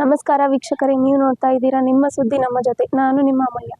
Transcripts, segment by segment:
ನಮಸ್ಕಾರ ವೀಕ್ಷಕರೇ, ನೀವು ನೋಡ್ತಾ ಇದ್ದೀರಾ ನಿಮ್ಮ ಸುದ್ದಿ ನಮ್ಮ ಜೊತೆ. ನಾನು ನಿಮ್ಮ ಅಮೂಲ್ಯ.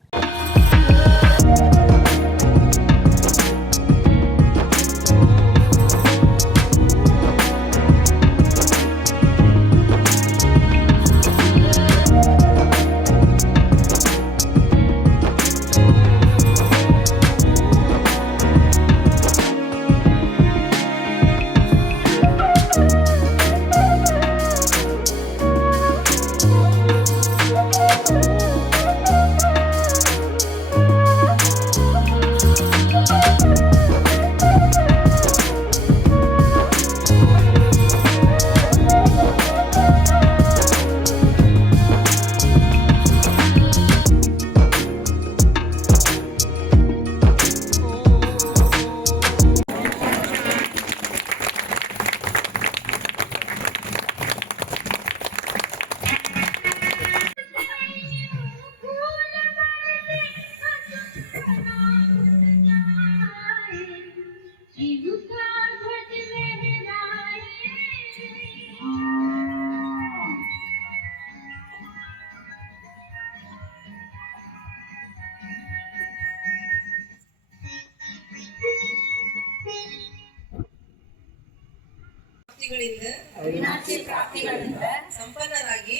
ಪ್ರಾಪ್ತಿಗಳಿಂದ ಸಂಪನ್ನರಾಗಿ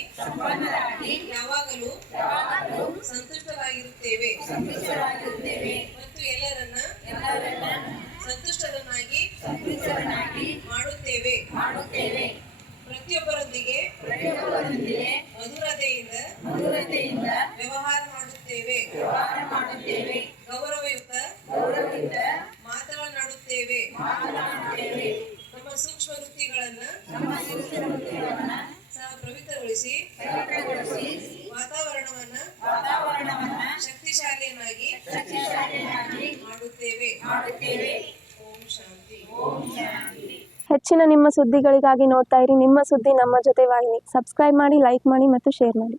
ಯಾವಾಗಲೂ ಸಂತುಷ್ಟರಾಗಿರುತ್ತೇವೆ ಮತ್ತು ಎಲ್ಲರನ್ನ ಸಂತುಷ್ಟರನ್ನಾಗಿ ಮಾಡುತ್ತೇವೆ. ಪ್ರತಿಯೊಬ್ಬರೊಂದಿಗೆ ಮಧುರತೆಯಿಂದ ವ್ಯವಹಾರ ಮಾಡುತ್ತೇವೆ. ಗೌರವಯುತ ಮಾತನಾಡುತ್ತೇವೆ. ನಮ್ಮ ಸೂಕ್ಷ್ಮ ವೃತ್ತಿಗಳನ್ನು ಸಹ ಪವಿತ್ರಗೊಳಿಸಿ ವಾತಾವರಣವನ್ನು ಶಕ್ತಿಶಾಲಿಯನ್ನಾಗಿ ಮಾಡುತ್ತೇವೆ. ಓಂ ಶಾಂತಿ. ಹೆಚ್ಚಿನ ನಿಮ್ಮ ಸುದ್ದಿಗಳಿಗಾಗಿ ನೋಡ್ತಾ ಇರಿ ನಿಮ್ಮ ಸುದ್ದಿ ನಮ್ಮ ಜೊತೆ ವಾಹಿನಿ. ಸಬ್ಸ್ಕ್ರೈಬ್ ಮಾಡಿ, ಲೈಕ್ ಮಾಡಿ ಮತ್ತು ಶೇರ್ ಮಾಡಿ.